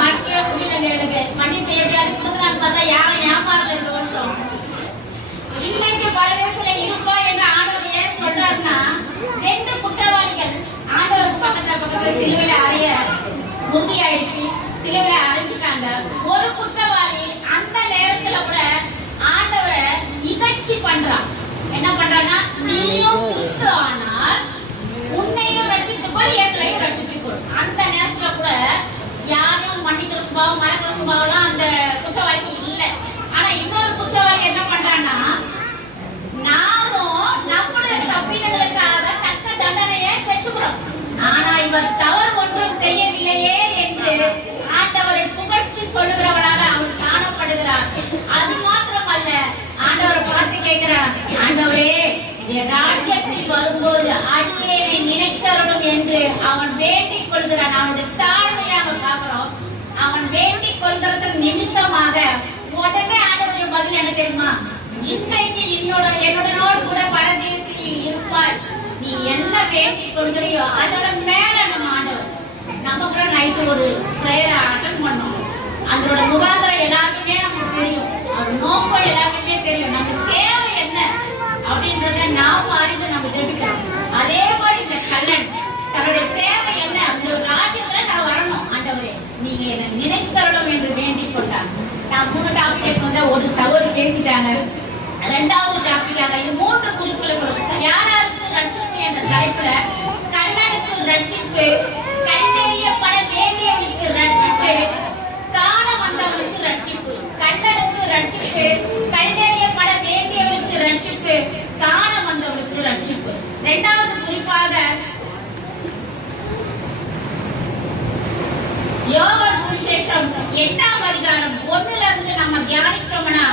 மன்னிக்கவே முடியல. எனக்கு மன்னிப்பு எப்படியாவது கொடுக்கலான்னு பார்த்தா யாரும் ஏமாறல இந்த வருஷம். இன்னைக்கு பரதேசில இருப்பா என்று ஆண்டவர் ஏன் சொல்றாருன்னா, 2 குற்றவாளிகள் ஆண்டவர் பக்கத்துல சிலுவையில அறைய உறுதி ஆயிடுச்சு, சிலுவையில அரைஞ்சிட்டாங்க. ஒரு குற்றவாளி அந்த நேரத்துல கூட ஆண்டவரை இகழ்ச்சி பண்றான். என்ன பண்றான்னா, நீயும் கிறிஸ்து ஆனால் உன்னையும் ரட்சித்துக்கொள், எங்களையும் ரட்சித்துக்கொள். அந்த நேரத்துல கூட யாரையும் மன்னிக்கிற சுபாவம், மறக்கிற சுபாவம் அந்த குற்றவாளிக்கு இல்லை. ஆனா இன்னொரு குற்றவாளி என்ன பண்றான்னா, நாமும் நம்முடைய தப்பினங்களுக்காக தக்க தண்டனையை பெற்றுக்கிறோம், ஆனா இவர் தவறு ஒன்றும் செய்யவில்லையே என்று ஆண்டவரை புகழ்ச்சி சொல்லுகிறவராக அவர் காணப்படுகிறார். அது மாத்திரமல்ல, ஆண்டவரை பார்த்து கேட்கிறார், ஆண்டவரே ராஜ்யத்தில் வரும்போது அடியேனை நினைத்தருளும் என்று அவன் வேண்டிக் கொள்கிறான். அவனுடைய தாழ்மையாக பார்க்கிறோம். அவன் வேண்டிக் கொள்கிறது நிமித்தமாக உடனே ஆண்டவருடைய பதில் என்ன தெரியுமா, இன்றைக்கு என்னோட கூட பரதேசியில் இருப்பாய், நீ என்ன வேண்டிக் கொள்கிறியோ அதோட மேல நம்ம ஆண்டவர். நம்ம கூட நைட்டு ஒரு பிரேயரை அட்டன் பண்ணோம். அதோட முகாந்திரம் எல்லாருக்குமே நமக்கு தெரியும், அவர் நோக்கம் எல்லாருக்குமே தெரியும், நமக்கு தேவை என்ன அப்படின்றத நாம அறிந்து நம்ம ஜெபிக்கிறோம். அதே மாதிரி இந்த கல்லன் தன்னுடைய தேவை என்ன, ஒரு ராஜ்யத்துல நான் வரணும், ஆண்டவரே நீங்க என்ன நினைத்தரணும் என்று வேண்டிக் கொண்டார். நான் 3 டாபிக் வந்து ஒரு சகோதரி பேசிட்டாங்க. 2வது டாபிக்காக இது 3 குறிப்புகளை சொல்லுங்க. யாராருக்கு ரட்சிப்பு என்ற தலைப்புல கல்லனுக்கு ரட்சிப்பு, கல்லெறியப்பட வேண்டியவனுக்கு ரட்சிப்பு, காண வந்தவனுக்கு ரட்சிப்பு. கல்லனுக்கு ரட்சிப்பு, கல்லெறியப்பட வேண்டியவனுக்கு ரட்சிப்பு, காண வந்தவனுக்கு ரட்சிப்பு. 2வது குறிப்பாக யோவான் சுவிசேஷம் 8ஆம் அதிகாரம் 1ல இருந்து நம்ம தியானிச்சோம்னா,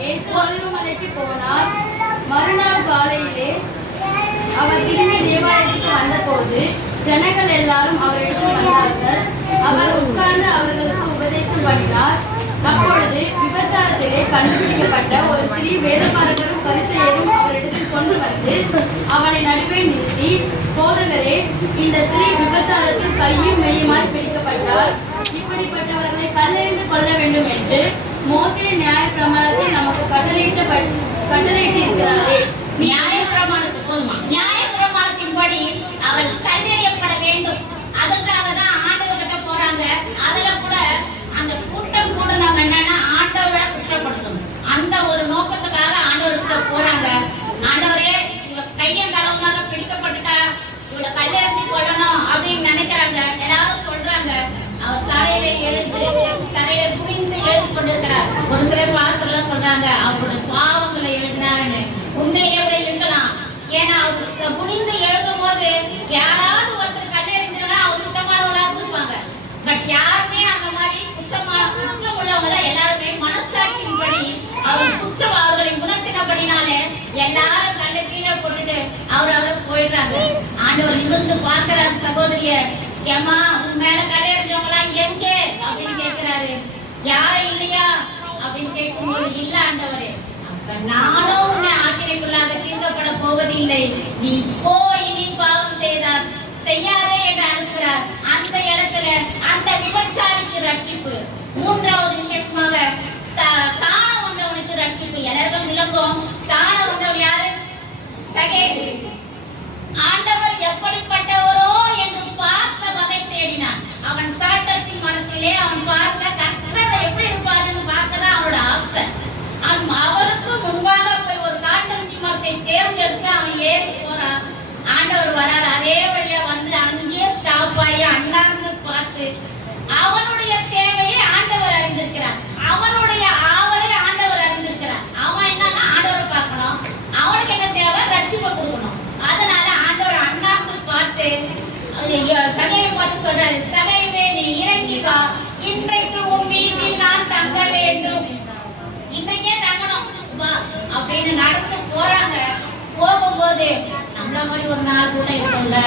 இயேசு ஒலிவமலைக்கு போனார். மறுநாள் காலையிலே அவர் திரும்பி தேவாலயத்துக்கு வந்தபோது ஜனங்கள் எல்லாரும் அவரிடத்தில் வந்தார்கள். அவர் உட்கார்ந்து அவர்களுக்கு உபதேசம் பண்ணினார். அப்பொழுது விபச்சாரத்திலே கண்டுபிடிக்கப்பட்ட ஒரு ஸ்திரீ வேதபாரகரும் பரிசேயரும் அவரிடத்தில் கொண்டு வந்து அவனை நடுவே நிறுத்தி, போதகரே, இந்த ஸ்திரீ விபச்சாரத்தில் கையும் மெய்யுமாய் பிடிக்கப்பட்டால் இப்படிப்பட்டவர்களை கல்லெறிந்து கொள்ள வேண்டும் என்று மோசே நியாய பிரமாணத்தில் நமக்கு கட்டளையிட்டு இருக்கிறாரே. நியாய பிரமாணத்துக்கு போதுமா? நியாய பிரமாணத்தின்படி அவள் கல்லெறியப்பட வேண்டும். அதுக்காக தான் ஆண்டவர் கிட்ட போறாங்க. அதுல கூட அந்த கூட்டம் கூட நம்ம என்னன்னா ஆண்டவரை குற்றப்படுத்தணும். அந்த ஒரு நோக்கத்துக்காக ஆண்டவர் கிட்ட போறாங்க. ஆண்டவரே, இவ கையங்காலமாக பிடிக்கப்பட்டுட்டா, இவளை கல்லெறிந்து கொள்ளணும் அப்படின்னு நினைக்கிறாங்க. எல்லாரும் சொல்றாங்க. அவர் தரையில குனிந்து எழுதி கொண்டிருக்கிறார். ஒரு சிலர் பாஸ்டர்லாம் சொல்றாங்க அவருடைய பாவங்களை எழுதினாருன்னு. உண்மையிலே கூட இருக்கலாம். ஏன்னா அவருக்கு குனிந்து எழுதும் போது யாராவது ஒருத்தர் கல்லெறிஞ்சிருந்தா அவர் சுத்தமானவங்களா இருந்திருப்பாங்க. பட் யாருமே அந்த மாதிரி குற்றம் உள்ளவங்க தான் எல்லாருமே மனசாட்சியின்படி அவர் குற்றம் அவர்களை உணர்த்தினபடினாலே எல்லாரும் கல்லை கீழே போட்டுட்டு அவரை போயிடுறாங்க. ஆண்டவர் இருந்து பார்க்கிறார் சகோதரிய, ஏமா உன் மேல கல்யாணவங்களா எங்கே அப்படின்னு கேட்கிறாரு. யாரும் இல்லையா அப்படின்னு கேட்கும்போது, இல்ல ஆண்டவரே, அப்ப நானும் உன்னை ஆக்கினைக்குள்ளாக தீர்க்கப்பட போவதில்லை, நீ போய் நீ பாவம் செய்யாதே என்று அனுப்புகிறார். அந்த இடத்துல அந்த விபச்சாரிக்கு ரட்சிப்பு. 3வது விசேஷமாக காண வந்தவனுக்கு ரட்சிப்பு. எல்லாருக்கும் விளக்கம். காண வந்தவன் யாரு? சகேயு. ஆண்டவர் எப்படிப்பட்டவரோ என்று பார்க்க வகை தேடினான். அவன் காட்டத்தின் மரத்திலே அவன் பார்க்க கர்த்தர் எப்படி இருப்பாருன்னு பார்க்கதான் அவனோட ஆசை. அவனுக்கு முன்பாக போய் ஒரு காட்டத்தி மரத்தை தேர்ந்தெடுத்து அவன் ஏறி போறான். ஆண்டவர் வரார். அதே வழியா வந்து அங்கேயே ஸ்டாப் ஆகி அண்ணாந்து பார்த்து அவனுடைய தேவையை ஆண்டவர் அறிந்திருக்கிறார். அவனுடைய ஆவலை ஆண்டவர் அறிந்திருக்கிறார். அவன் என்னன்னா ஆண்டவர் பார்க்கணும், அவனுக்கு என்ன தேவை, ரட்சிப்பை கொடுக்கணும். அதனால ஆண்டவர் அண்ணாந்து பார்த்து சகையை பார்த்து சொல்றாரு, சகைவே நீ இறங்கி வா, இன்றைக்கு உன் வீட்டில் நான் தங்க வேண்டும், இன்றைக்கே தங்கணும் வா அப்படின்னு நடந்து போறாங்க. போகும்போது நம்மள மாதிரி ஒரு நாள் கூட இருக்கும்ல,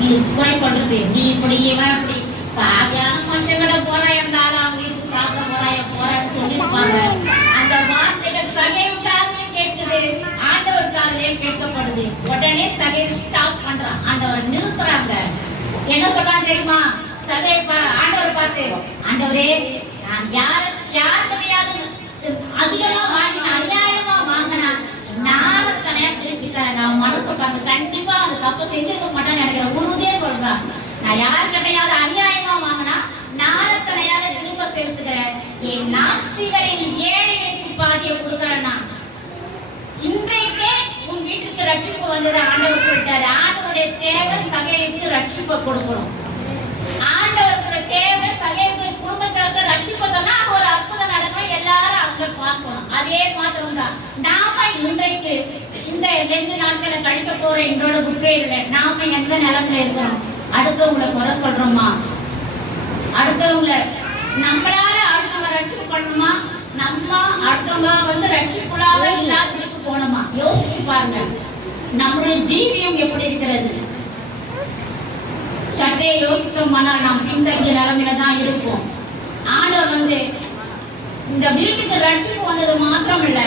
நீ குறை சொல்றது, நீ இப்படி இவன் இப்படி சாதியான மனுஷங்கிட்ட போறா, இருந்தாலும் அவங்க வீட்டுக்கு சாப்பிட போறான்னு சொல்லிருப்பாங்க. அந்த வார்த்தைகள் சகைவுக்காக கேட்குது, ஆண்டவருக்காகவே கேட்கப்படுது. உடனே சகை ஸ்டாப் பண்றான், ஆண்டவர் நிறுத்துறாங்க. என்ன சொல்றாங்க தெரியுமா? ஆண்டவர் பார்த்து, ஆண்டவரே நான் யாருக்கிட்டையாவது அதிகமா வாங்கின அநியாயமா வாங்கினா நாளத்தனையா திருப்பி தரேன். நான் மனசு சொல்றாங்க, கண்டிப்பா அந்த தப்பு செஞ்சிருக்க மாட்டேன்னு நினைக்கிறேன். உறுதியே சொல்றான், நான் யாருக்கிட்டையாவது அநியாயமா வாங்கினா நாளத்தனையாக திரும்ப செலுத்துகிறேன். என் நாஸ்திகளில் ஏழைகளுக்கு பாதியை கொடுக்கறேன்னா இன்றைக்கே உன் வீட்டுக்கு ரட்சிப்பு வந்தது ஆண்டவர் சொல்லிட்டாரு. ஆண்டவருடைய தேவை சகைக்கு ரட்சிப்பை கொடுக்கணும். ஆண்டவருடைய தேவை சகைக்கு குடும்பத்திற்கு ரட்சிப்பை சொன்னா ஒரு அற்புதம் நடக்கும், எல்லாரும் அவங்களை பார்க்கணும். அதே மாத்திரம் தான் நாம இன்றைக்கு இந்த 2 நாட்களை கழிக்க போற என்னோட குற்றையில நாம எந்த நிலைமையில இருக்கிறோம்? அடுத்தவங்களை குறை சொல்றோமா? அடுத்தவங்களை நம்மளால அடுத்தவங்க ரட்சிப்பு பண்ணணுமா? நம்ம அடுத்தவங்க ரட்சிப்புள்ளாக இல்லாததுக்கு போனோமா? யோசிச்சு பாருங்க, நம்மளுடைய ஜீவியம் எப்படி இருக்கிறது? சற்றே யோசித்தோம்னா நாம் பின்தங்கிய நிலைமையில தான் இருப்போம். ஆண்டவர் இந்த வீட்டுக்கு ரட்சிப்பு வந்தது மாத்திரம் இல்ல,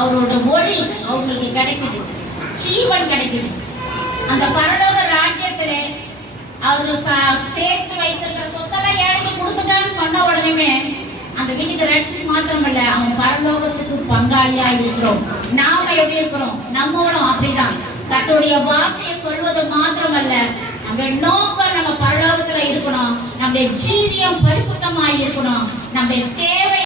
அவரோட ஒளி அவங்களுக்கு கிடைக்குது, ஜீவன் கிடைக்குது. அந்த பரலோக ராஜ்யத்திலே அவர்கள் சேர்த்து வைத்திருக்கிற சொத்தெல்லாம் ஏழைக்கு கொடுத்துட்டான்னு சொன்ன உடனே அந்த வீட்டுக்கு ரட்சிப்பு மாத்திரம் இல்ல, அவன் பரலோகத்துக்கு பங்காளியா இருக்கிறோம். நாம எப்படி இருக்கிறோம்? நம்மளும் அப்படிதான். கர்த்தருடைய வார்த்தையை சொல்வது மாத்திரம் அல்ல, நம்ம நோக்கம் நம்ம பரலோகத்துல இருக்கணும். நம்முடைய ஜீவியம் பரிசுத்தமா இருக்கணும். நம்முடைய தேவை